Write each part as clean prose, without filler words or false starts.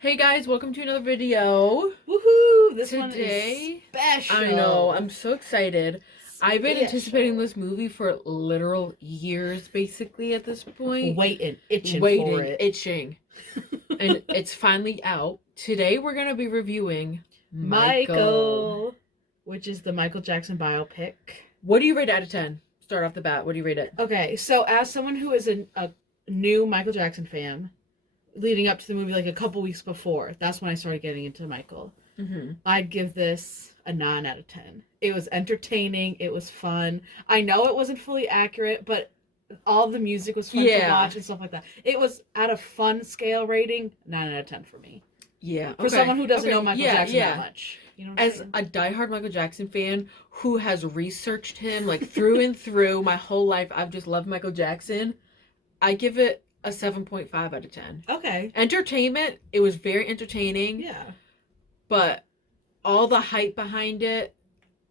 Hey guys, welcome to another video. Woohoo! This Today, one is special. I know, I'm so excited. I've been anticipating Special. this movie for literal years, basically, at this point. Waiting, itching for it. Itching. And it's finally out. Today we're going to be reviewing Michael, which is the Michael Jackson biopic. What do you rate it out of 10? Start off the bat, what do you rate it? Okay, so as someone who is a new Michael Jackson fan, leading up to the movie like a couple weeks before, that's when I started getting into Michael. I'd give this a 9 out of 10. It was entertaining. It was fun. I know it wasn't fully accurate, but all the music was fun to watch and stuff like that. It was at a fun scale rating, 9 out of 10 for me. Yeah. For someone who doesn't know Michael Jackson that much. You know what I'm saying? A diehard Michael Jackson fan who has researched him like through and through, my whole life I've just loved Michael Jackson. I give it a 7.5 out of 10. Okay. Entertainment, it was very entertaining. Yeah. But all the hype behind it,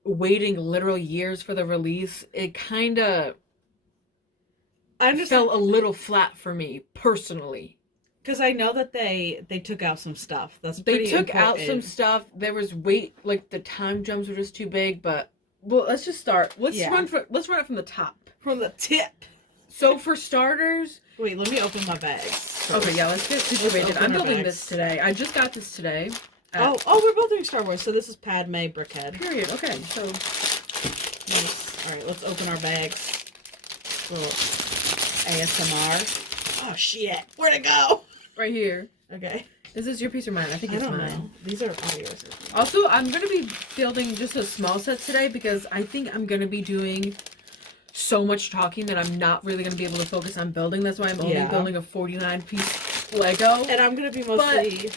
waiting literal years for the release, it kind of fell a little flat for me, personally. Because I know that they took out some stuff. They took out some stuff. There was like the time jumps were just too big, but well, let's just start. Let's run it from the top. From the tip. So for starters, wait, let me open my bags. Okay, yeah, let's get situated. I'm building this today. I just got this today. We're both doing Star Wars, so this is Padme Brickhead. Period. Okay, so nice. All right, let's open our bags. Little ASMR. Oh shit! Where'd it go? Right here. Okay. Is this your piece or mine? I think it's mine. Know. These are all yours. Also, I'm gonna be building just a small set today because I think I'm gonna be doing so much talking that I'm not really going to be able to focus on building. That's why I'm only building a 49-piece Lego. And I'm going to be mostly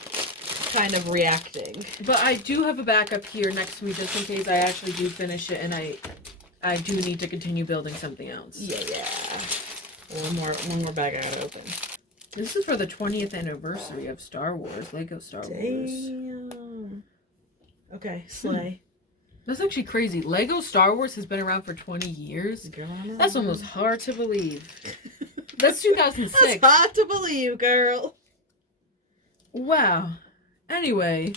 kind of reacting. But I do have a backup here next to me just in case I actually do finish it and I do need to continue building something else. Yeah. One more bag I gotta open. This is for the 20th anniversary of Star Wars, Lego Star Wars. Damn. Okay, slay. That's actually crazy. Lego Star Wars has been around for 20 years. Girl, that's almost hard to believe. That's 2006. That's hard to believe, girl. Wow. Anyway.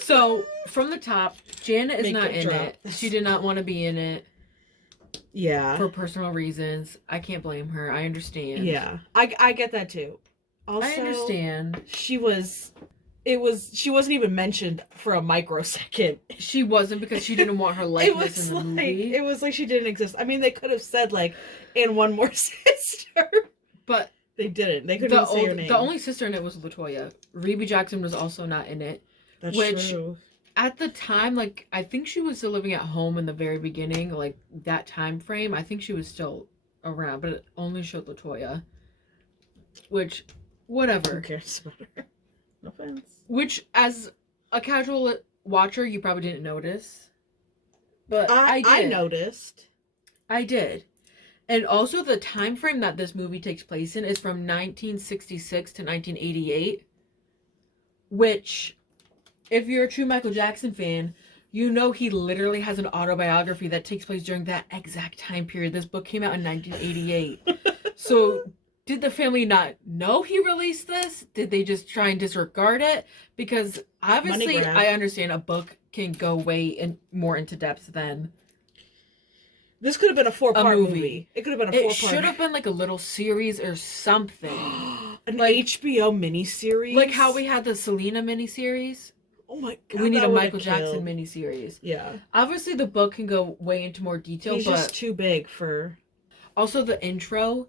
So, from the top, Janet is not in it. She did not want to be in it. Yeah. For personal reasons. I can't blame her. I understand. Yeah. I get that too. Also, I understand. She wasn't even mentioned for a microsecond. She wasn't because she didn't want her likeness in the movie. It was like she didn't exist. I mean, they could have said like, "and one more sister," but they didn't. They couldn't even say her name. The only sister in it was LaToya. Rebe Jackson was also not in it. That's true. At the time, like I think she was still living at home in the very beginning, like that time frame. I think she was still around, but it only showed LaToya. Which, whatever. Who cares about her? No offense. Which, as a casual watcher, you probably didn't notice. But I did. I noticed. I did. And also, the time frame that this movie takes place in is from 1966 to 1988. Which, if you're a true Michael Jackson fan, you know he literally has an autobiography that takes place during that exact time period. This book came out in 1988. So... did the family not know he released this? Did they just try and disregard it? Because obviously, I understand a book can go way more into depth than... This could have been a 4-part movie. It could have been a 4-part. It should have been like a little series or something. An HBO miniseries? Like how we had the Selena miniseries. Oh my god. We need a Michael Jackson miniseries. Yeah. Obviously, the book can go way into more detail, He's just too big for... Also, the intro...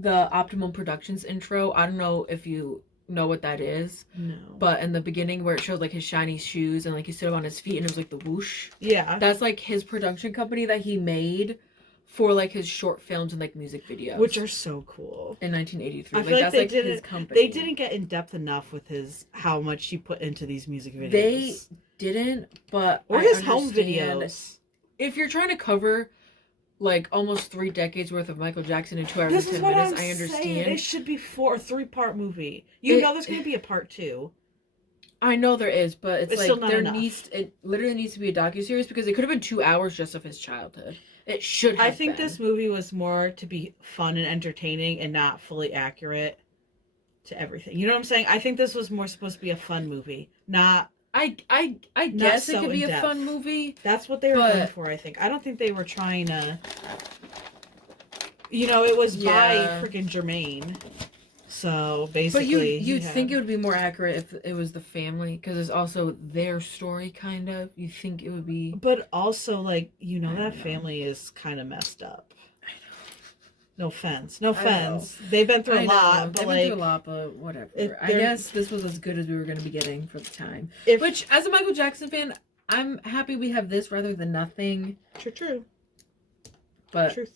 the Optimum Productions intro, I don't know if you know what that is. No. But in the beginning where it showed like his shiny shoes and like he stood up on his feet and it was like the whoosh. Yeah. That's like his production company that he made for like his short films and like music videos. Which are so cool. In 1983. I feel like that's his company. They didn't get in depth enough with how much he put into these music videos. They didn't, but or his home videos. If you're trying to cover like almost 3 decades worth of Michael Jackson in 2 hours and 10 minutes. I understand. Saying. It should be a 3-part movie. You know there's going to be a part 2. I know there is, but it's like still not enough. It literally needs to be a docuseries because it could have been 2 hours just of his childhood. It should have I think this movie was more to be fun and entertaining and not fully accurate to everything. You know what I'm saying? I think this was more supposed to be a fun movie, not. I guess it so could be a in-depth. fun movie. That's what they were going for, I think. I don't think they were trying to. It was by freaking Jermaine. So basically, but you'd think it would be more accurate if it was the family, because it's also their story, kind of. You think it would be, but also that family is kind of messed up. I know. No offense. They've been through a lot. They've been through a lot, but whatever. I guess this was as good as we were going to be getting for the time. Which, as a Michael Jackson fan, I'm happy we have this rather than nothing. True. But Truth.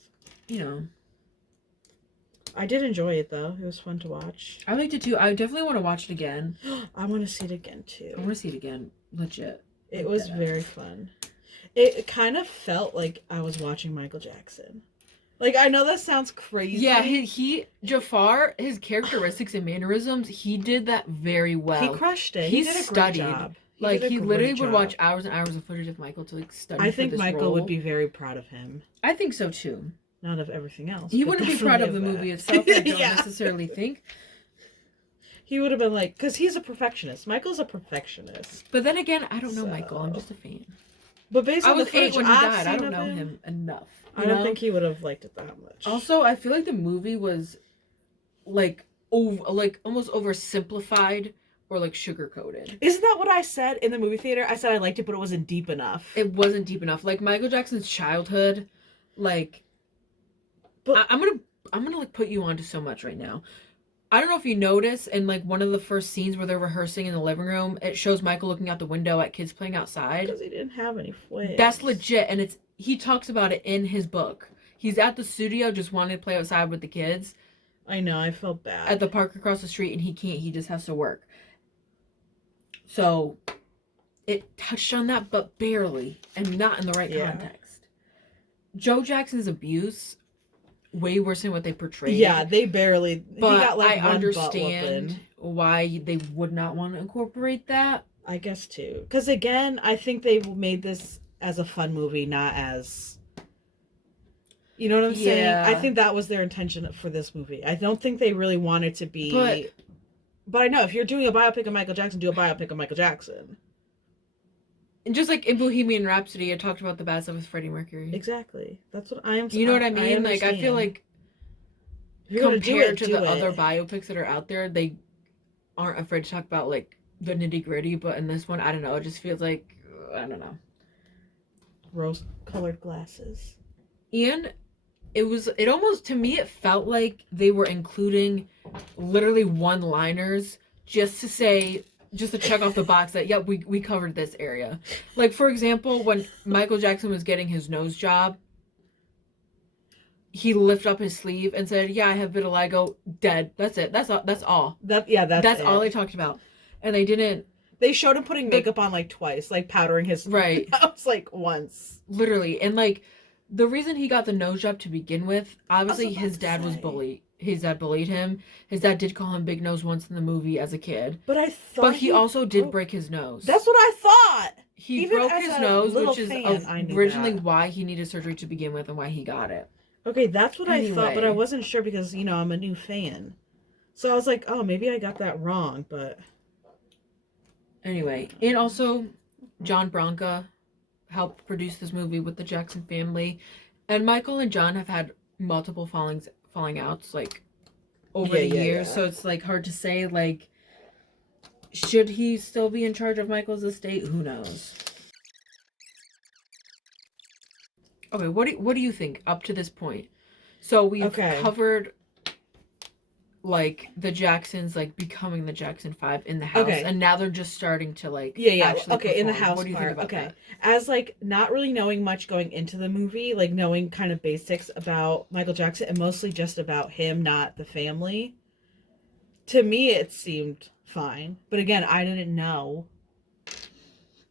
I did enjoy it, though. It was fun to watch. I liked it, too. I definitely want to watch it again. I want to see it again, too. I want to see it again. Legit. It was very fun. It kind of felt like I was watching Michael Jackson. I know that sounds crazy. Yeah, Jafar, his characteristics and mannerisms, he did that very well. He crushed it. He did a studied. Great job. He literally would watch hours and hours of footage of Michael to study. I think for this Michael role. would be very proud of him. I think so too. Not of everything else. He wouldn't be proud of the movie itself. I don't necessarily think. He would have been because he's a perfectionist. Michael's a perfectionist. But then again, I don't know Michael. I'm just a fan. But based on I was the footage 8 when he died. I I've don't seen know of him enough. I don't think he would have liked it that much. Also, I feel like the movie was almost oversimplified or sugar coated. Isn't that what I said in the movie theater? I said I liked it, but it wasn't deep enough. It wasn't deep enough. Michael Jackson's childhood, But I'm gonna put you onto so much right now. I don't know if you notice in one of the first scenes where they're rehearsing in the living room, it shows Michael looking out the window at kids playing outside. Because he didn't have any flags. That's legit, and he talks about it in his book. He's at the studio just wanting to play outside with the kids. I know, I felt bad. At the park across the street, and he can't. He just has to work. So, it touched on that, but barely, and not in the right context. Joe Jackson's abuse, way worse than what they portrayed. Yeah, they barely. But he got I one understand why they would not want to incorporate that. I guess too, because again, I think they made this as a fun movie, not as. You know what I'm saying? I think that was their intention for this movie. I don't think they really wanted to be. But I know if you're doing a biopic of Michael Jackson, do a biopic of Michael Jackson. And just like in Bohemian Rhapsody, it talked about the bad stuff with Freddie Mercury. Exactly. That's what I am. You know what I mean? I feel like compared to the other biopics that are out there, they aren't afraid to talk about the nitty gritty. But in this one, I don't know. It just feels like I don't know. Rose-colored glasses. And it almost, to me, it felt like they were including literally one-liners just to check off the box that, yep, we covered this area. For example, when Michael Jackson was getting his nose job, he lifted up his sleeve and said, yeah, I have vitiligo, dead. That's it. That's all. That's all they talked about. And they didn't. They showed him putting makeup on twice, powdering his right. That was once. Literally. And the reason he got the nose job to begin with, obviously his dad was bullied. His dad bullied him. His dad did call him Big Nose once in the movie as a kid. But he also did break his nose. That's what I thought. He broke his nose, which is originally why he needed surgery to begin with and why he got it. Okay, that's what I thought, but I wasn't sure because, I'm a new fan. So I was like, oh, maybe I got that wrong, but... Anyway, and also, John Branca helped produce this movie with the Jackson family. And Michael and John have had multiple falling outs, over the years. Yeah. So it's, hard to say, should he still be in charge of Michael's estate? Who knows? Okay, what do you think up to this point? So we've covered the Jacksons becoming the Jackson 5 in the house, and now they're just starting to actually perform. In the house what do you part. think about that? As not really knowing much going into the movie, knowing kind of basics about Michael Jackson and mostly just about him, not the family. To me, it seemed fine, but again, I didn't know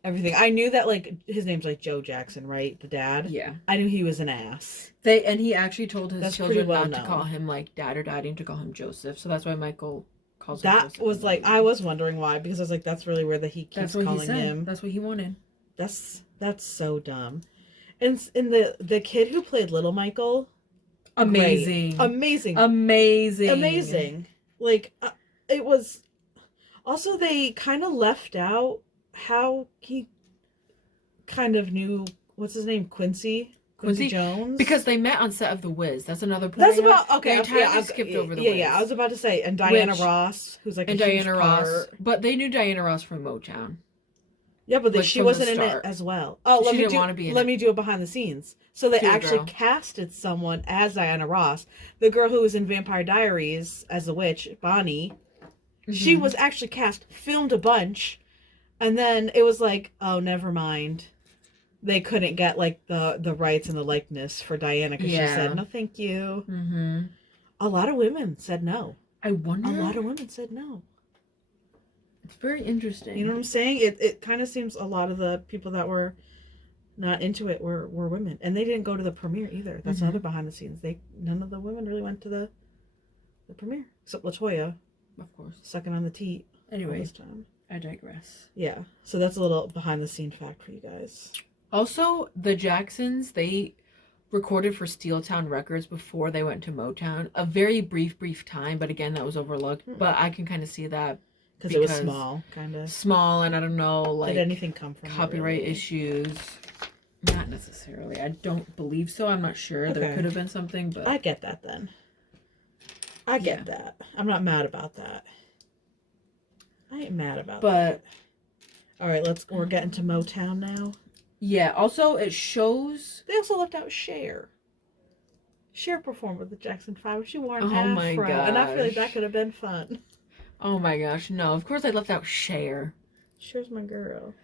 everything. I knew that his name's Joe Jackson, right? The dad. Yeah. I knew he was an ass. And he actually told his children well not to call him dad or daddy, and to call him Joseph. So that's why Michael calls him Joseph. That was I was wondering why, because I was that's really where he keeps calling him. That's what he wanted. That's so dumb. And the kid who played Little Michael, amazing. Amazing. it was also they kind of left out how he kind of knew what's his name, Quincy Jones, because they met on set of The Wiz. That's another point. that's about okay. They entirely I skipped over The Wiz. Yeah, I was about to say, and Diana Ross, who's like and a Diana huge Ross, part. but they knew Diana Ross from Motown. Yeah, but she wasn't in it as well. Oh, she didn't want to be in it. Let me do it behind the scenes. So they actually casted someone as Diana Ross, the girl who was in Vampire Diaries as the witch, Bonnie. Mm-hmm. She was actually cast, filmed a bunch, and then it was like, oh, never mind. They couldn't get like the rights and the likeness for Diana because she said no, thank you. Mm-hmm. A lot of women said no. I wonder. A lot of women said no. It's very interesting. You know what I'm saying? It kind of seems a lot of the people that were not into it were women, and they didn't go to the premiere either. That's another behind the scenes. None of the women really went to the premiere except LaToya, of course, sucking on the teat. Anyway, this time. I digress. Yeah, so that's a little behind the scene fact for you guys. Also, the Jacksons, they recorded for Steeltown Records before they went to Motown. A very brief time, but again, that was overlooked. But I can kind of see that. Because it was small, kind of. Small, and I don't know, like... Did anything come from copyright issues? Not necessarily. I don't believe so. I'm not sure. There could have been something, but... I get that, then. I get that. I'm not mad about that. I ain't mad about that. But... Alright, we're getting to Motown now. Yeah, also, it shows... They also left out Cher. Cher performed with the Jackson 5. She wore an afro. Oh my gosh. And I feel like that could have been fun. Oh my gosh, no. Of course I left out Cher. Cher's my girl.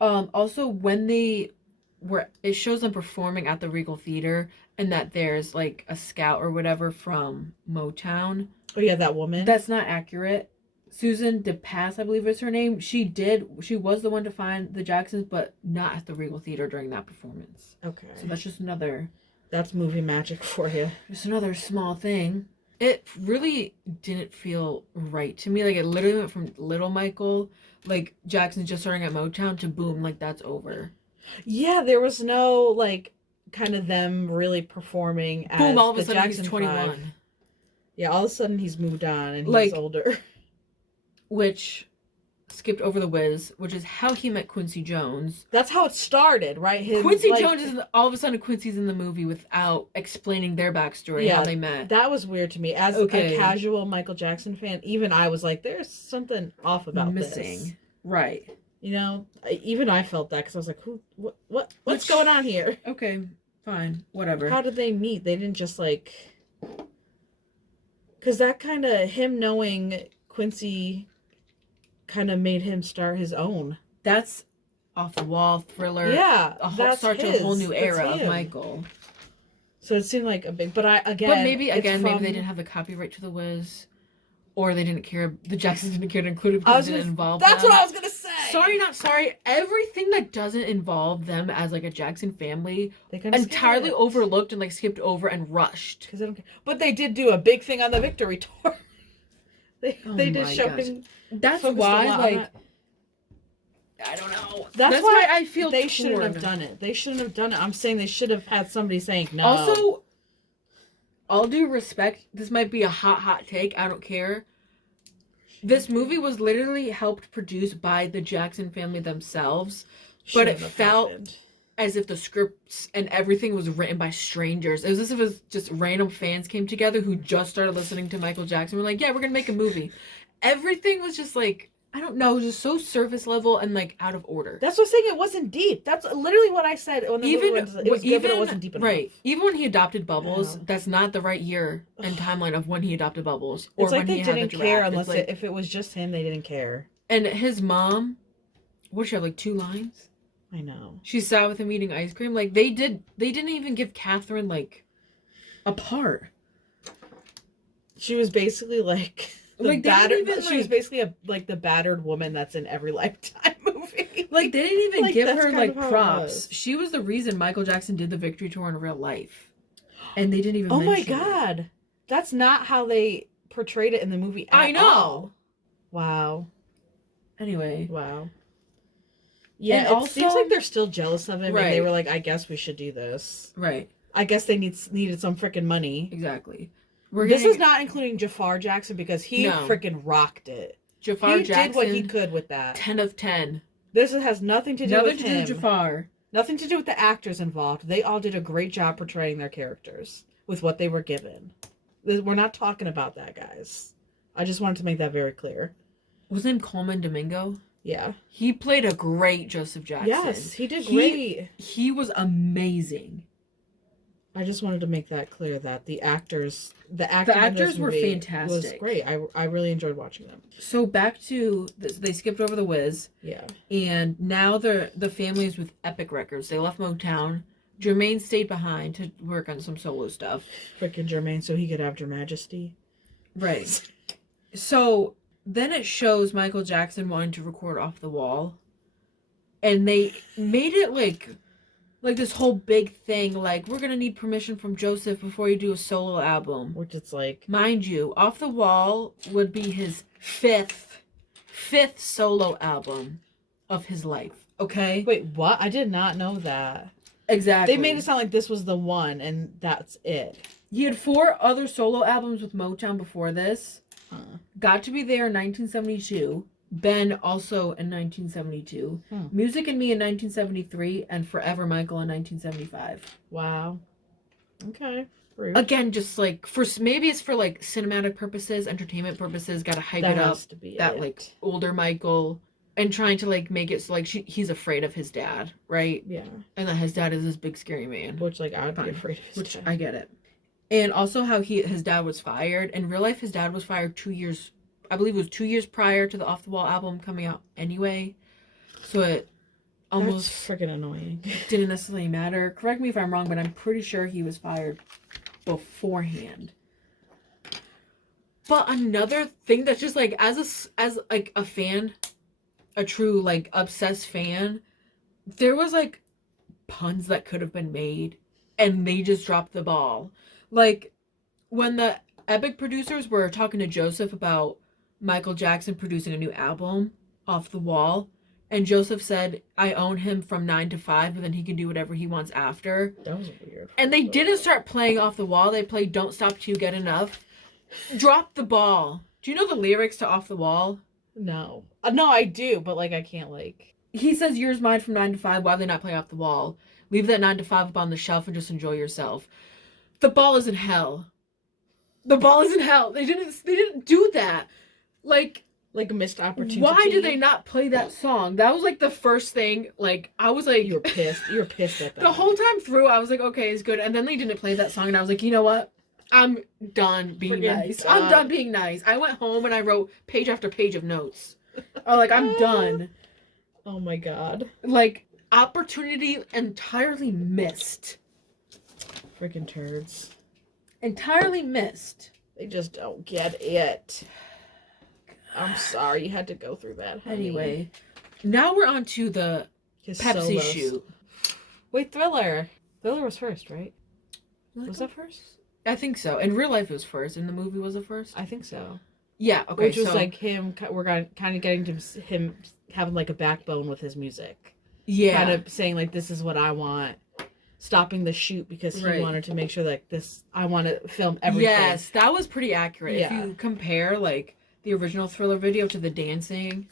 Also, when it shows them performing at the Regal Theater, and that there's, like, a scout or whatever from Motown. Oh, yeah, that woman? That's not accurate. Susan DePass, I believe is her name. She was the one to find the Jacksons, but not at the Regal Theater during that performance. Okay. So that's just another... That's movie magic for you. Just another small thing. It really didn't feel right to me. Like, it literally went from Little Michael, like, Jackson's just starting at Motown, to boom, like, that's over. Yeah, there was no, like, kind of them really performing as boom, all of a sudden Jackson he's 21. 5. Yeah, all of a sudden he's moved on and he's older. Which skipped over The Wiz, which is how he met Quincy Jones. That's how it started, right? Quincy Jones is all of a sudden Quincy's in the movie without explaining their backstory, how they met. That was weird to me. As a casual Michael Jackson fan, even I was like, there's something off about this. Right. You know, even I felt that because I was like, what's going on here? Okay, fine, whatever. How did they meet? They didn't just like... Because that kind of, him knowing Quincy... kind of made him start his own. That's off the wall thriller. Yeah, that starts a whole new era of Michael. So it seemed like a big, but maybe they didn't have the copyright to The Wiz, or they didn't care. The Jacksons didn't care to include it because it didn't involve. That's what I was gonna say. Sorry, not sorry. Everything that doesn't involve them as like a Jackson family, they entirely overlooked and like skipped over and rushed. Because they don't care. But they did do a big thing on the Victory Tour. They did showing. That's why, like, I don't know. That's why I feel they shouldn't have done it. They shouldn't have done it. I'm saying they should have had somebody saying no. Also, all due respect, this might be a hot take. I don't care. This movie was literally helped produce by the Jackson family themselves, but it felt as if the scripts and everything was written by strangers. It was as if it was just random fans came together who just started listening to Michael Jackson. We're like, yeah, we're gonna make a movie. Everything was just like, I don't know, just so surface level and like out of order. That's what I'm saying. It wasn't deep. That's literally what I said when the movie was good, but it wasn't deep enough. Right. Even when he adopted Bubbles, that's not the right year and timeline of when he adopted Bubbles. Or it's like they didn't care unless if it was just him, they didn't care. And his mom, what did she have, like 2 lines? I know. She sat with him eating ice cream. Like, they didn't even give Catherine, like, a part. She was basically like... she was basically the battered woman that's in every Lifetime movie. Like, they didn't even give her, like, props. She was the reason Michael Jackson did the Victory Tour in real life. And they didn't even mention it. God. That's not how they portrayed it in the movie at all. Wow. Anyway. Wow. Yeah, it seems like they're still jealous of him, right. And they were like, I guess we should do this. Right. I guess they needed some freaking money. Exactly. This is not including Jafar Jackson because he No. freaking rocked it. Jafar Jackson did what he could with that. 10 of 10. This has nothing to do with him. Nothing to do with Jafar. Nothing to do with the actors involved. They all did a great job portraying their characters with what they were given. We're not talking about that, guys. I just wanted to make that very clear. Was his name Coleman Domingo? Yeah. He played a great Joseph Jackson. Yes, he did great. He was amazing. I just wanted to make that clear that the actors were fantastic. Was great. I really enjoyed watching them. So back to they skipped over the Wiz. Yeah. And now the family is with Epic Records. They left Motown. Jermaine stayed behind to work on some solo stuff. Freaking Jermaine, so he could have Your Majesty. Right. So then it shows Michael Jackson wanting to record Off the Wall. And they made it like this whole big thing, like, we're gonna need permission from Joseph before you do a solo album. Which it's like... Mind you, Off the Wall would be his fifth solo album of his life, okay? Wait, what? I did not know that. Exactly. They made it sound like this was the one, and that's it. He had 4 other solo albums with Motown before this. Got to Be There in 1972. Ben also in 1972. Music and Me in 1973. And Forever Michael in 1975. Wow. Okay. Rude. Again, just like, maybe it's for like cinematic purposes, entertainment purposes, gotta hype it up. To be that it. Like older Michael. And trying to like make it so like he's afraid of his dad, right? Yeah. And that his dad is this big scary man. Which like I would be afraid of his dad. I get it. And also how his dad was fired. In real life, his dad was fired 2 years, I believe it was 2 years prior to the Off the Wall album coming out anyway. So it almost freaking annoying. Didn't necessarily matter. Correct me if I'm wrong, but I'm pretty sure he was fired beforehand. But another thing that's just like as like a fan, a true like obsessed fan, there was like puns that could have been made and they just dropped the ball. Like when the Epic producers were talking to Joseph about Michael Jackson producing a new album, Off the Wall, and Joseph said, I own him from 9 to 5, but then he can do whatever he wants after. That was weird. And they didn't start playing Off the Wall. They played Don't Stop Till You Get Enough. Drop the ball. Do you know the lyrics to Off the Wall? No. No, I do, but like I can't like... He says, yours, mine from 9 to 5. Why they not play Off the Wall? Leave that 9 to 5 up on the shelf and just enjoy yourself. The ball is in hell. The ball is in hell. They didn't do that. Like a missed opportunity. Why did they not play that song? That was like the first thing. Like I was like, you were pissed. You were pissed at that. The whole time through, I was like, okay, it's good. And then they didn't play that song, and I was like, you know what? I'm done being nice. I'm done being nice. I went home and I wrote page after page of notes. Oh, like I'm done. Oh my god. Like opportunity entirely missed. Freaking turds. Entirely missed. They just don't get it. I'm sorry you had to go through that, honey. Anyway, now we're on to the Pepsi solos. shoot. Wait, Thriller. Thriller was first, right? Was that first? I think so. In real life, it was first. In the movie, was it first? I think so. Yeah, okay. Which was like him, we're kind of getting to him having like a backbone with his music. Yeah. Kind of saying like, this is what I want. Stopping the shoot because he wanted to make sure like this, I want to film everything. Yes, that was pretty accurate. Yeah. If you compare like the original Thriller video to the dancing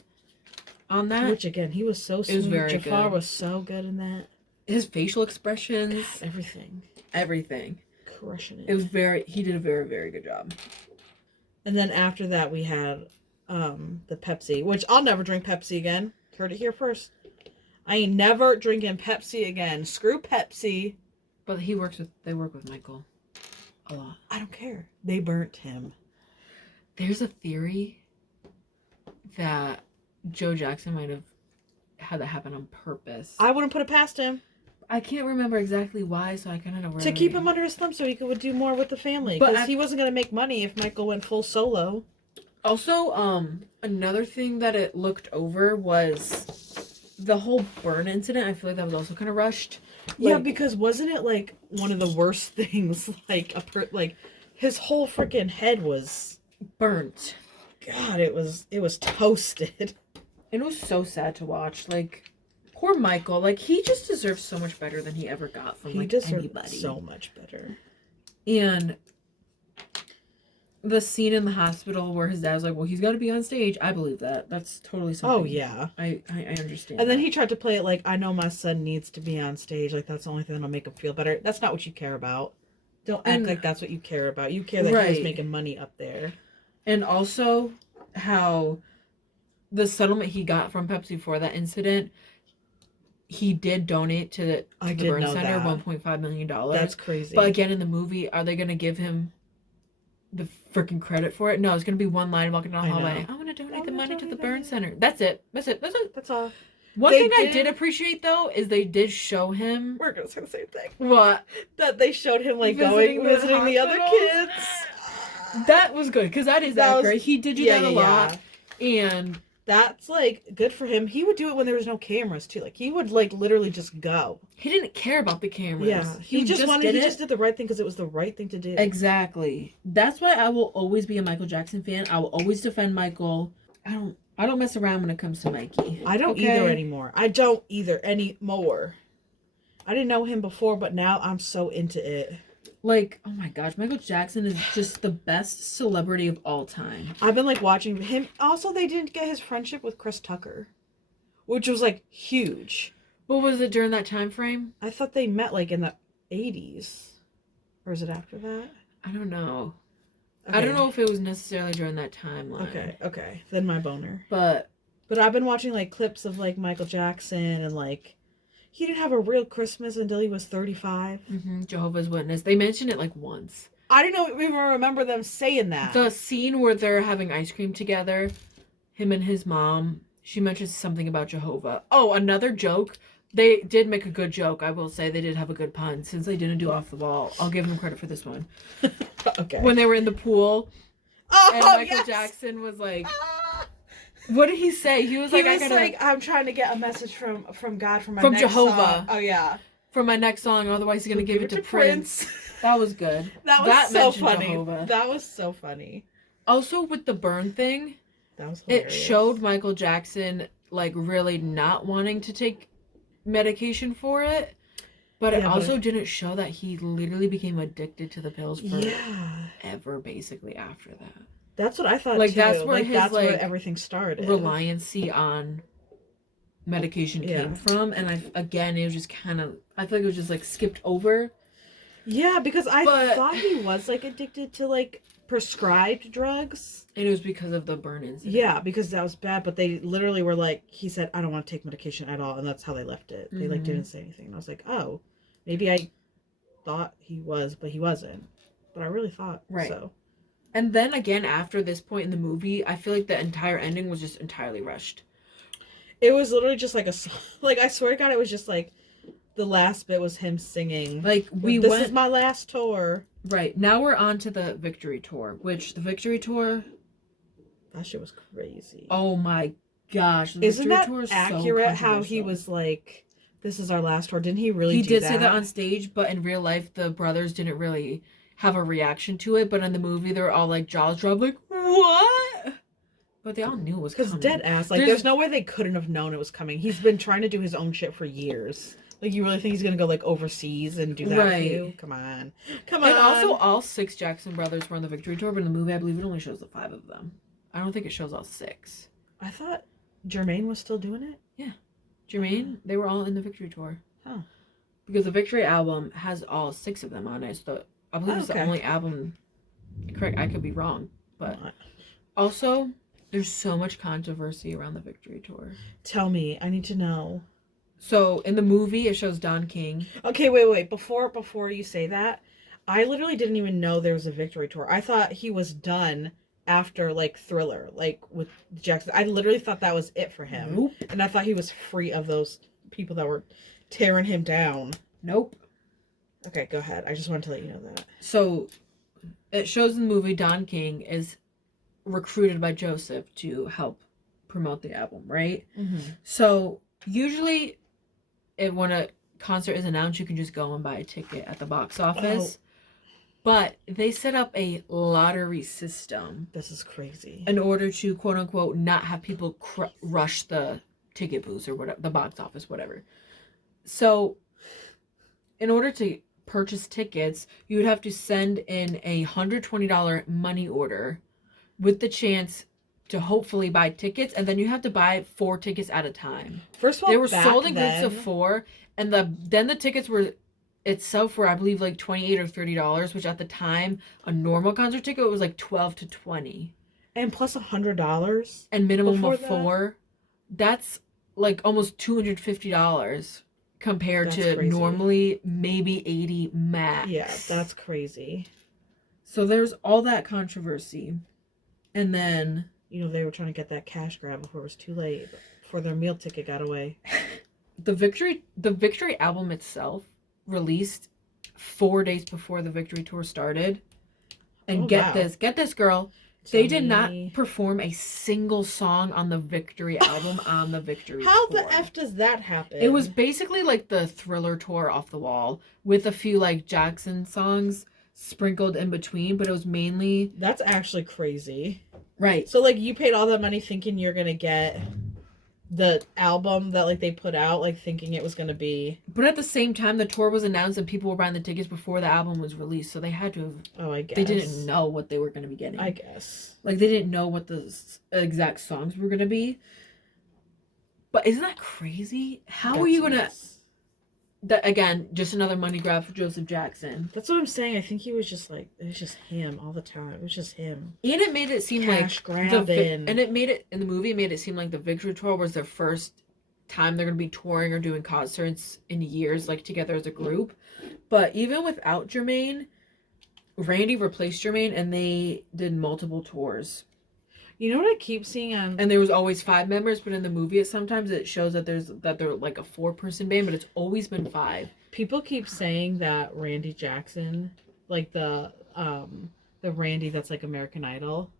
on that. Which again, he was so smooth. It was very Jafar good. was so good in that. His facial expressions. God, everything. Everything. Crushing it. It was he did a very, very good job. And then after that we had the Pepsi, which I'll never drink Pepsi again. Heard it here first. I ain't never drinking Pepsi again. Screw Pepsi. But they work with Michael a lot. I don't care. They burnt him. There's a theory that Joe Jackson might have had that happen on purpose. I wouldn't put it past him. I can't remember exactly why, so I kind of know where to keep him under his thumb so he would do more with the family. Because he wasn't going to make money if Michael went full solo. Also, another thing that it looked over was the whole burn incident. I feel like that was also kind of rushed. Yeah, because wasn't it like one of the worst things? Like his whole freaking head was burnt. God, it was toasted. And it was so sad to watch. Like, poor Michael. Like, he just deserves so much better than he ever got from anybody. So much better. And the scene in the hospital where his dad's like, well, he's got to be on stage. I believe that. That's totally something. Oh, yeah. I understand. And then he tried to play it like, I know my son needs to be on stage. Like, that's the only thing that'll make him feel better. That's not what you care about. Don't act like that's what you care about. You care that he was making money up there. And also how the settlement he got from Pepsi for that incident, he did donate to the burn center $1.5 million. That's crazy. But again, in the movie, are they going to give him the freaking credit for it? No, it's going to be one line walking down the hallway. I'm going to donate the money to the burn center. That's it. That's all. One thing I did appreciate, though, is they did show him... We're going to say the same thing. What? That they showed him, like, visiting the other kids. That was good, because that is accurate. He did do that a lot. And... That's, like, good for him. He would do it when there was no cameras, too. Like, he would, like, literally just go. He didn't care about the cameras. Yeah. He just did the right thing because it was the right thing to do. Exactly. That's why I will always be a Michael Jackson fan. I will always defend Michael. I don't mess around when it comes to Mikey. I don't either anymore. I don't either anymore. I didn't know him before, but now I'm so into it. Like, oh my gosh, Michael Jackson is just the best celebrity of all time. I've been, like, watching him. Also, they didn't get his friendship with Chris Tucker, which was, like, huge. What was it during that time frame? I thought they met, like, in the 80s. Or is it after that? I don't know. Okay. I don't know if it was necessarily during that timeline. Okay. Then my boner. But I've been watching, like, clips of, like, Michael Jackson and, like... He didn't have a real Christmas until he was 35. Mm-hmm. Jehovah's Witness. They mentioned it like once. I didn't even remember them saying that. The scene where they're having ice cream together, him and his mom, she mentions something about Jehovah. Oh, another joke. They did make a good joke, I will say. They did have a good pun. Since they didn't do Off the Wall, I'll give them credit for this one. Okay. When they were in the pool, and Michael Jackson was like... What did he say? He was like, I'm trying to get a message from God for my from next Jehovah. Song. Oh yeah, for my next song. Otherwise, he's gonna give it to Prince. That was good. That was so funny. Jehovah. That was so funny. Also, with the burn thing, that was hilarious. It showed Michael Jackson like really not wanting to take medication for it, but it also didn't show that he literally became addicted to the pills forever, basically after that. That's what I thought, like, too. That's where his, where everything started. Reliancy on medication came from. And it was just kind of... I feel like it was just, like, skipped over. Yeah, because I thought he was, like, addicted to, like, prescribed drugs. And it was because of the burn incident. Yeah, because that was bad. But they literally were like... He said, I don't want to take medication at all. And that's how they left it. They, like, didn't say anything. And I was like, oh, maybe I thought he was, but he wasn't. But I really thought so. And then again, after this point in the movie, I feel like the entire ending was just entirely rushed. It was literally just like like, I swear to God, it was just like the last bit was him singing. Like, this is my last tour. Right. Now we're on to the Victory Tour, which the Victory Tour... That shit was crazy. Oh my gosh. Isn't that accurate how he was like, this is our last tour? Didn't he really do that? He did say that on stage, but in real life, the brothers didn't really... have a reaction to it, but in the movie they're all like jaws dropped, like, what? But they all knew it was coming. Because dead ass, like, there's no way they couldn't have known it was coming. He's been trying to do his own shit for years. Like, you really think he's gonna go like overseas and do that for you? Come on. And also, all 6 Jackson brothers were on the Victory Tour, but in the movie I believe it only shows the 5 of them. I don't think it shows all 6. I thought Jermaine was still doing it. Yeah, Jermaine, they were all in the Victory Tour. Huh. Because the Victory album has all 6 of them on it, so I believe it's the only album. Correct, I could be wrong. But also, there's so much controversy around the Victory Tour. Tell me, I need to know. So, in the movie, it shows Don King. Okay, wait. Before you say that, I literally didn't even know there was a Victory Tour. I thought he was done after, like, Thriller, like, with Jackson. I literally thought that was it for him. Nope. And I thought he was free of those people that were tearing him down. Nope. Okay, go ahead. I just wanted to let you know that. So, it shows in the movie Don King is recruited by Joseph to help promote the album, right? Mm-hmm. So, usually, when a concert is announced, you can just go and buy a ticket at the box office. But they set up a lottery system. This is crazy. In order to, quote unquote, not have people rush the ticket booths or whatever, the box office, whatever. So, in order to purchase tickets, you would have to send in a $120 money order with the chance to hopefully buy tickets, and then you have to buy 4 tickets at a time. First of all, they were back sold in then, groups of 4, and then the tickets were itself were, I believe, like $28 or $30, which at the time a normal concert ticket was like $12 to $20, and plus $100 and minimum before of 4. That's like almost $250 compared That's to crazy. normally maybe 80 max. Yeah, that's crazy. So there's all that controversy, and then they were trying to get that cash grab before it was too late, before their meal ticket got away. the Victory album itself released 4 days before the Victory tour started. And get this, girl. They did not perform a single song on the Victory album on the Victory tour. How the F does that happen? It was basically like the Thriller tour Off the Wall with a few like Jackson songs sprinkled in between, but it was mainly... That's actually crazy. Right. So like you paid all that money thinking you're going to get the album that like they put out, like thinking it was going to be... But at the same time, the tour was announced and people were buying the tickets before the album was released, so they had to have... Oh, I guess. They didn't know what they were going to be getting. I guess. Like, they didn't know what the exact songs were going to be. But isn't that crazy? How are you going to... That, again, just another money grab for Joseph Jackson. That's what I'm saying. I think he was just like... It was just him all the time. It was just him. And it made it seem Cash like... grabbing. And it made it... In the movie, it made it seem like the Victory Tour was their first time they're going to be touring or doing concerts in years, like, together as a group. But even without Jermaine, Randy replaced Jermaine, and they did multiple tours. You know what I keep seeing on... And there was always 5 members, but in the movie, sometimes it shows that they're like a 4-person band, but it's always been 5. People keep saying that Randy Jackson, like the Randy that's like American Idol,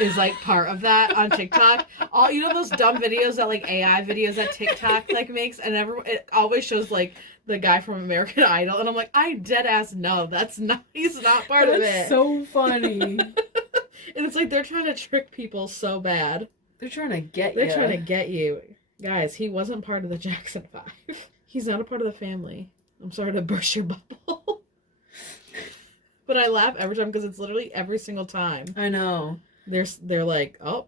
is like part of that on TikTok. All those dumb videos that like AI videos that TikTok like makes, and it always shows like the guy from American Idol, and I'm like, I dead ass no, he's not part of it. That's so funny. And it's like they're trying to trick people so bad. They're trying to get you. They're trying to get you. Guys, he wasn't part of the Jackson 5. He's not a part of the family. I'm sorry to burst your bubble. But I laugh every time because it's literally every single time. I know. They're like, oh.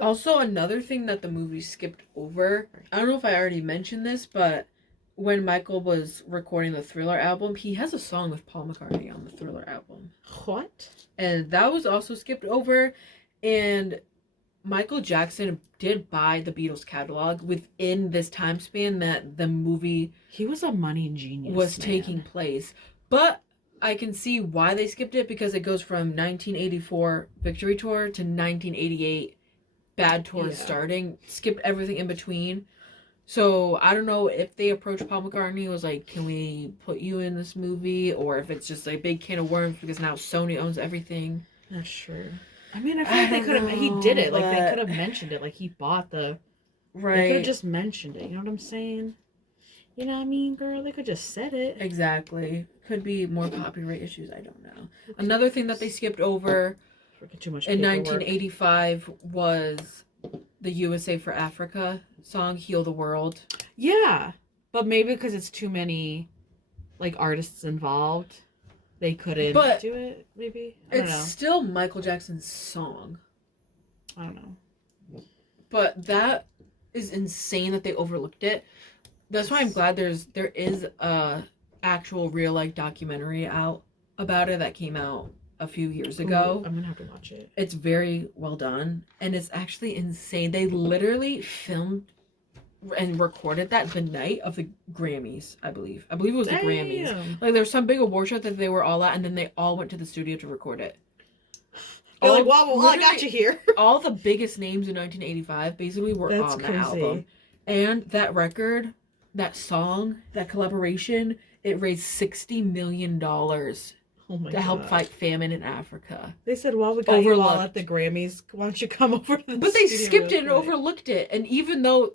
Also, another thing that the movie skipped over, I don't know if I already mentioned this, but when Michael was recording the Thriller album, he has a song with Paul McCartney on the Thriller album. What? And that was also skipped over. And Michael Jackson did buy the Beatles catalog within this time span that the movie... He was a money genius, was taking place. But I can see why they skipped it, because it goes from 1984 Victory Tour to 1988 Bad Tour starting. Skipped everything in between. So I don't know if they approached Paul McCartney was like, can we put you in this movie? Or if it's just a big can of worms because now Sony owns everything. That's true. I mean, I feel like they could have... He did it. Like, they could have mentioned it. Like, he bought the... Right. They could have just mentioned it. You know what I'm saying? You know what I mean, girl? They could just said it. Exactly. Could be more copyright issues. I don't know. Another thing that they skipped over too much in paperwork. 1985 was the USA for Africa song, Heal the World. Yeah. But maybe because it's too many, like, artists involved, they couldn't do it, maybe? I don't know. It's still Michael Jackson's song. I don't know. But that is insane that they overlooked it. That's why I'm glad there is a actual real like documentary out about it that came out a few years ago. Ooh, I'm gonna have to watch it. It's very well done, and it's actually insane. They literally filmed and recorded that the night of the Grammys, I believe. I believe it was the Grammys. Like, there was some big award show that they were all at, and then they all went to the studio to record it. They're like, well, I got you here. All the biggest names in 1985 basically were on the album. And that record, that song, that collaboration, it raised $60 million to help fight famine in Africa. They said, well, we got you all at the Grammys. Why don't you come over to the But they skipped it and overlooked it. And even though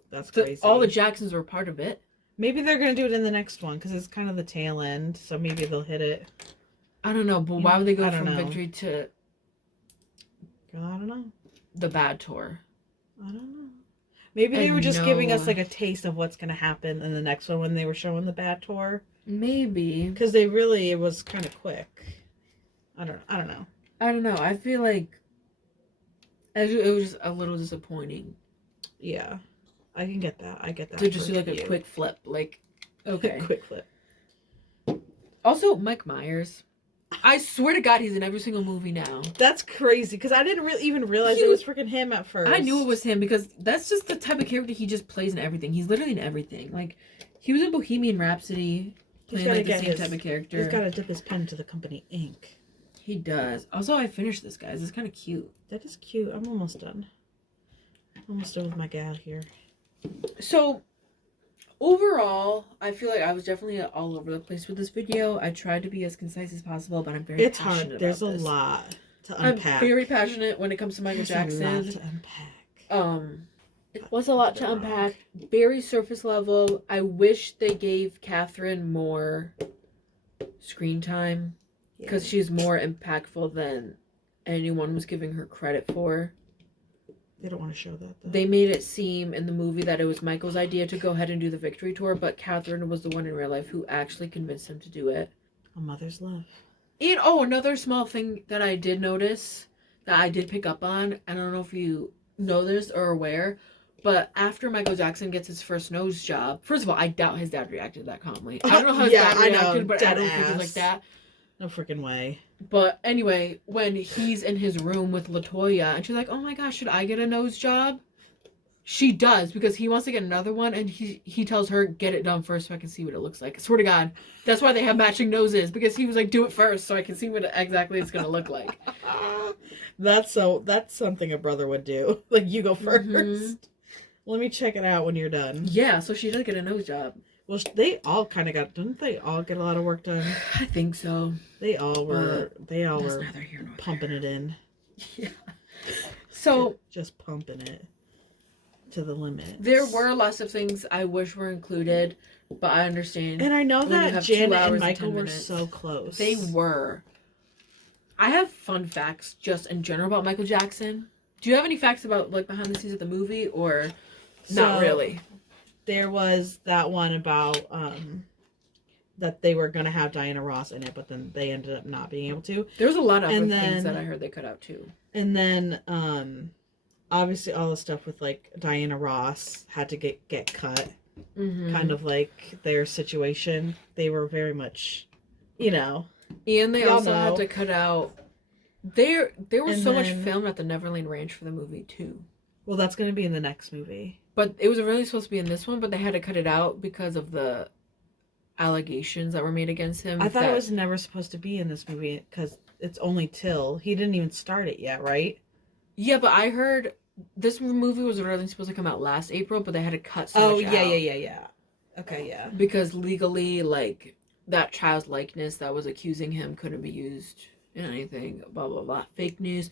all the Jacksons were part of it. Maybe they're going to do it in the next one because it's kind of the tail end. So maybe they'll hit it. I don't know. But why would they go from Victory to... Girl, I don't know. The Bad Tour? I don't know. Maybe they were just giving us like a taste of what's going to happen in the next one when they were showing the Bad Tour. Maybe. Because it was kind of quick. I don't know. I don't know. I feel like it was just a little disappointing. Yeah. I can get that. I get that. To just do like a quick flip. Like, okay. Quick flip. Also, Mike Myers. I swear to God, he's in every single movie now. That's crazy, because I didn't even realize it was freaking him at first. I knew it was him, because that's just the type of character he just plays in everything. He's literally in everything. Like, he was in Bohemian Rhapsody, playing like the same type of character. He's got to dip his pen into the company ink. He does. Also, I finished this, guys. It's kind of cute. That is cute. I'm almost done. Almost done with my gal here. So, overall, I feel like I was definitely all over the place with this video. I tried to be as concise as possible, but I'm very passionate hard. about There's this. a lot to unpack. I'm very passionate when it comes to Michael Jackson. A lot to unpack. It was a lot to unpack. Very surface level. I wish they gave Catherine more screen time, because she's more impactful than anyone was giving her credit for. They don't want to show that, though. They made it seem in the movie that it was Michael's idea to go ahead and do the victory tour, but Catherine was the one in real life who actually convinced him to do it. A mother's love. And, another small thing that I did notice, that I did pick up on, I don't know if you know this or are aware, but after Michael Jackson gets his first nose job, first of all, I doubt his dad reacted that calmly. I don't know how his dad reacted, but I don't think it was like that. No freaking way. But anyway, when he's in his room with LaToya, and she's like, oh my gosh, should I get a nose job? She does, because he wants to get another one, and he tells her, get it done first so I can see what it looks like. I swear to God. That's why they have matching noses, because he was like, do it first so I can see what exactly it's going to look like. That's something a brother would do. Like, you go first. Mm-hmm. Let me check it out when you're done. Yeah, so she did get a nose job. Well, they all kind of didn't they all get a lot of work done? I think so. They all were pumping it in. Yeah. So. Just pumping it to the limit. There were lots of things I wish were included, but I understand. And I know that Jen and Michael were so close. They were. I have fun facts just in general about Michael Jackson. Do you have any facts about, like, behind the scenes of the movie, or not really? There was that one about that they were going to have Diana Ross in it, but then they ended up not being able to. There was a lot of other things that I heard they cut out, too. And then, obviously, all the stuff with, like, Diana Ross had to get cut. Mm-hmm. Kind of like their situation. They were very much, And they also had to cut out... There was so much filmed at the Neverland Ranch for the movie, too. Well, that's going to be in the next movie. But it was really supposed to be in this one, but they had to cut it out because of the allegations that were made against him. I thought it was never supposed to be in this movie because it's only till... He didn't even start it yet, right? Yeah, but I heard this movie was originally supposed to come out last April, but they had to cut so much out. Yeah. Okay, yeah. Because legally, like, that child's likeness that was accusing him couldn't be used in anything, blah, blah, blah. Fake news.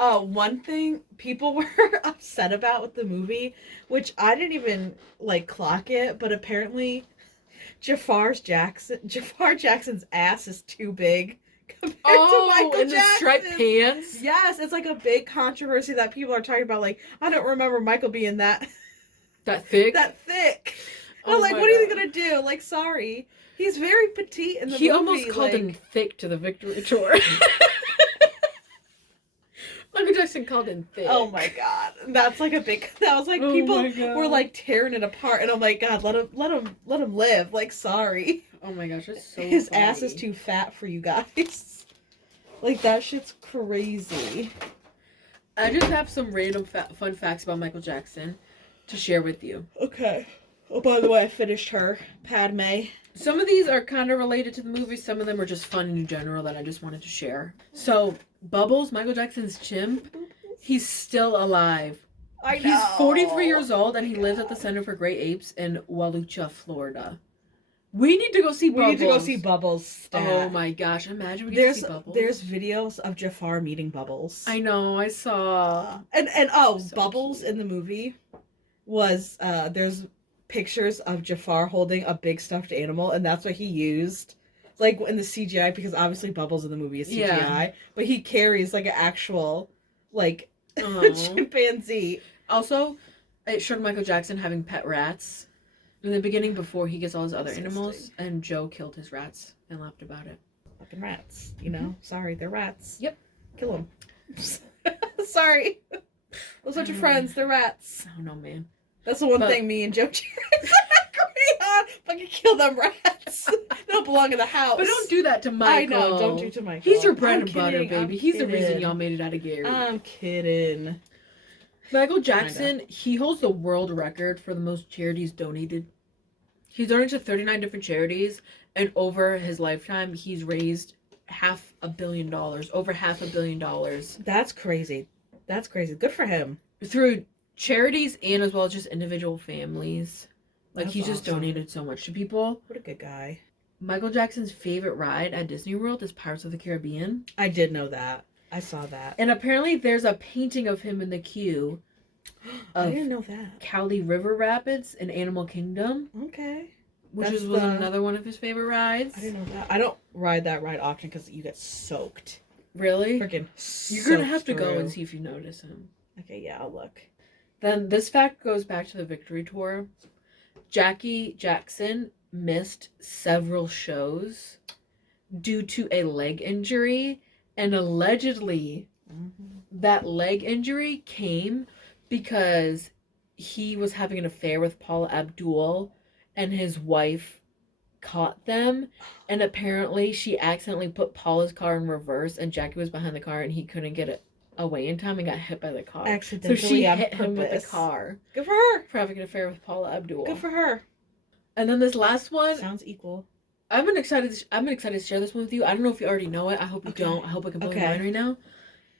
Oh, one thing people were upset about with the movie, which I didn't even, like, clock it, but apparently Jafar Jackson's ass is too big compared to Michael Jackson. The striped pants? Yes, it's like a big controversy that people are talking about, like, I don't remember Michael being that thick. I'm like, what are you gonna do? Like, sorry. He's very petite in the movie. He almost called him thick to the victory tour. Michael Jackson called him thick. Oh my God. That was like people were like tearing it apart, and I'm like, God, let him live. Like, sorry. Oh my gosh, that's so His funny. ass is too fat for you guys. Like, that shit's crazy. I just have some random fun facts about Michael Jackson to share with you. Okay. Oh, by the way, I finished her. Padme. Some of these are kind of related to the movie. Some of them are just fun in general that I just wanted to share. So, Bubbles, Michael Jackson's chimp, he's still alive. I know. He's 43 years old, and he lives at the Center for Great Apes in Walucha, Florida. We need to go see Bubbles. We need to go see Bubbles. Stat. Oh my gosh, imagine we get to see Bubbles. There's videos of Jafar meeting Bubbles. I know, I saw. And so Bubbles cute. In the movie was, there's pictures of Jafar holding a big stuffed animal, and that's what he used. Like, in the CGI, because obviously Bubbles in the movie is CGI, yeah. But he carries, like, an actual, like, chimpanzee. Also, it showed Michael Jackson having pet rats. In the beginning, before he gets all his other Disgusting. animals, and Joe killed his rats and laughed about it. Fucking rats, you know? Sorry, they're rats. Yep. Kill them. Sorry. Those aren't your friends, they're rats. I don't know, man. That's the one thing me and Joe agree on. Fucking kill them rats. They don't belong in the house. But don't do that to Michael. I know, don't do it to Michael. He's your bread I'm and butter, kidding, baby. I'm He's the reason kidding. y'all made it out of Gary. I'm kidding. Michael Jackson, he holds the world record for the most charities donated. He's donated to 39 different charities, and over his lifetime, he's raised $500 million, over $500 million. That's crazy. That's crazy. Good for him. Through charities and as well as just individual families. Like, That's he just awesome. donated so much to people. What a good guy. Michael Jackson's favorite ride at Disney World is Pirates of the Caribbean. I did know that. I saw that. And apparently there's a painting of him in the queue I of didn't know that. Cali River Rapids in Animal Kingdom, Okay. which That's was the- another one of his favorite rides. I didn't know that. I don't ride that ride often because you get soaked. Really? Freaking You're gonna have to go through. and see if you notice him. Okay, yeah, I'll look. Then this fact goes back to the Victory Tour. Jackie Jackson missed several shows due to a leg injury, and allegedly that leg injury came because he was having an affair with Paula Abdul and his wife caught them, and apparently she accidentally put Paula's car in reverse and Jackie was behind the car and he couldn't get it away in time and got hit by the car. Accidentally So she on hit him with the purpose. car Good for her. for having an affair with Paula Abdul. Good for her. And then this last one, Sounds equal. I'm excited to share this one with you. I don't know if you already know it. I hope you Okay. don't. I hope I can blow your Okay. mind right now.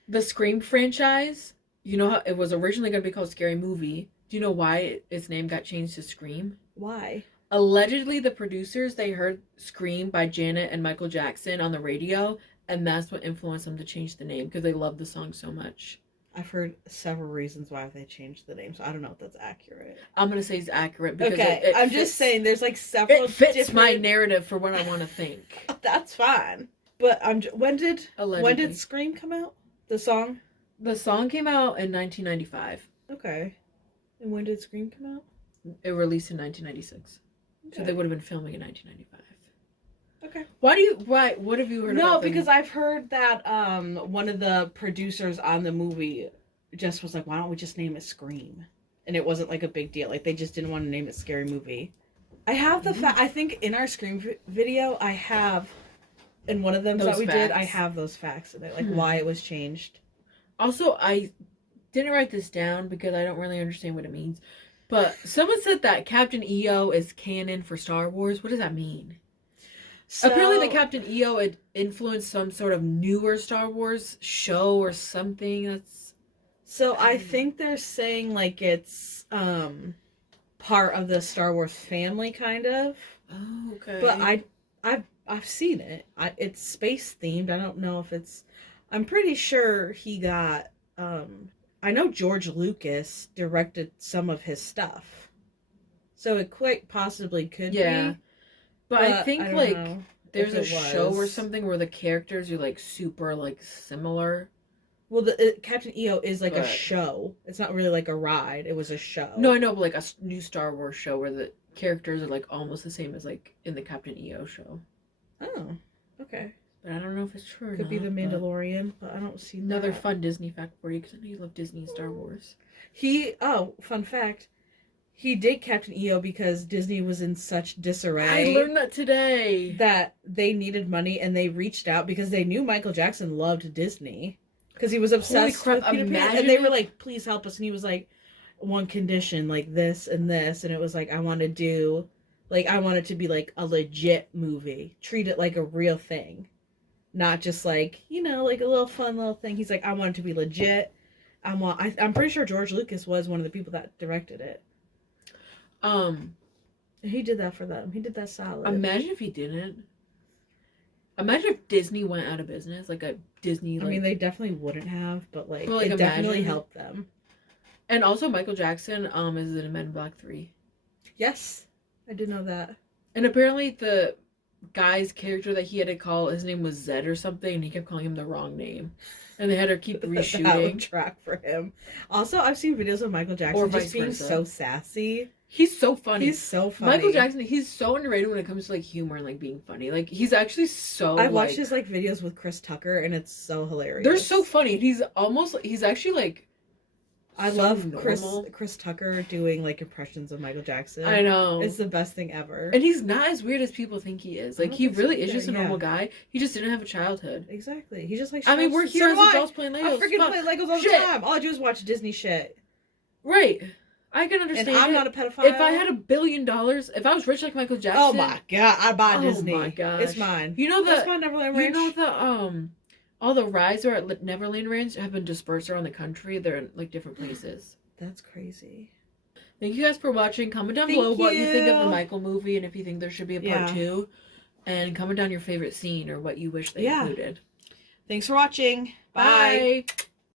The Scream franchise, you know how it was originally going to be called Scary Movie. Do you know why its name got changed to Scream? Why? Allegedly, the producers, they heard Scream by Janet and Michael Jackson on the radio, and that's what influenced them to change the name because they loved the song so much. I've heard several reasons why they changed the name, so I don't know if that's accurate. I'm going to say it's accurate because Okay, it I'm fits, just saying there's like several it fits different... my narrative for what I want to think. That's fine. But when did Allegedly. Scream come out? The song? The song came out in 1995. Okay. And when did Scream come out? It released in 1996. Okay. So they would have been filming in 1995. Okay. Why? What have you heard No, about them? because I've heard that one of the producers on the movie just was like, why don't we just name it Scream? And it wasn't like a big deal. Like they just didn't want to name it Scary Movie. I have the I think in our Scream video, I have, in one of them Those that we did, I facts. have those facts in it, like why it was changed. Also, I didn't write this down because I don't really understand what it means. But someone said that Captain EO is canon for Star Wars. What does that mean? So, Apparently, the Captain EO had influenced some sort of newer Star Wars show or something. That's So I think they're saying like it's part of the Star Wars family, kind of. oh, okay. But I've seen it. It's space themed. I don't know if it's. I'm pretty sure he got. I know George Lucas directed some of his stuff, so it quite possibly could be. But I think don't like know there's if a it show or was. something where the characters are like super like similar. Well, Captain EO is like a But- show. It's not really like a ride. It was a show. No, I know, but like a new Star Wars show where the characters are like almost the same as like in the Captain EO show. Oh, okay. But I don't know if it's true or Could be not, the but Mandalorian, but I don't see another that. fun Disney fact for you because I know you love Disney and Star Wars. Fun fact. He did Captain EO because Disney was in such disarray. I learned that today. That they needed money and they reached out because they knew Michael Jackson loved Disney because he was obsessed crap, with Peter Pan. imagine And they were it. like, please help us. And he was like, one condition, like this and this. And it was like, I want it to be like a legit movie. Treat it like a real thing. Not just like, like a little fun little thing. He's like, I want it to be legit. I'm pretty sure George Lucas was one of the people that directed it. He did that for them. He did that solid. Imagine if he didn't. Imagine if Disney went out of business, like a Disney. I mean, they definitely wouldn't have, but like, Well, like, it definitely imagine- helped them. And also, Michael Jackson is in Men in Black 3. Yes, I did know that. And apparently, the guy's character that he had to call, his name was Zed or something, and he kept calling him the wrong name, and they had to keep That would reshooting. track for him. Also, I've seen videos of Michael Jackson Or just vice being versa. so sassy. He's so funny. He's so funny. Michael Jackson, he's so underrated when it comes to like humor and like being funny. Like he's actually so. I watched his like videos with Chris Tucker, and it's so hilarious. They're so funny. He's actually like. I so love normal. Chris Tucker doing like impressions of Michael Jackson. I know. It's the best thing ever. And he's not as weird as people think he is. Like he really is just a normal yeah. guy. He just didn't have a childhood. Exactly. He just like. I mean, we're here as adults playing Legos. I freaking play Legos all the time. All I do is watch Disney shit. Right. I can understand. And I'm not a pedophile. If I had $1 billion, if I was rich like Michael Jackson. Oh my god, I'd buy Disney. Oh my gosh. It's mine. You know That's my Neverland Ranch. You know the all the rides that are at Neverland Ranch have been dispersed around the country. They're in like different places. That's crazy. Thank you guys for watching. Comment down below what you think of the Michael movie and if you think there should be a part 2. And comment down your favorite scene or what you wish they included. Thanks for watching. Bye. Bye.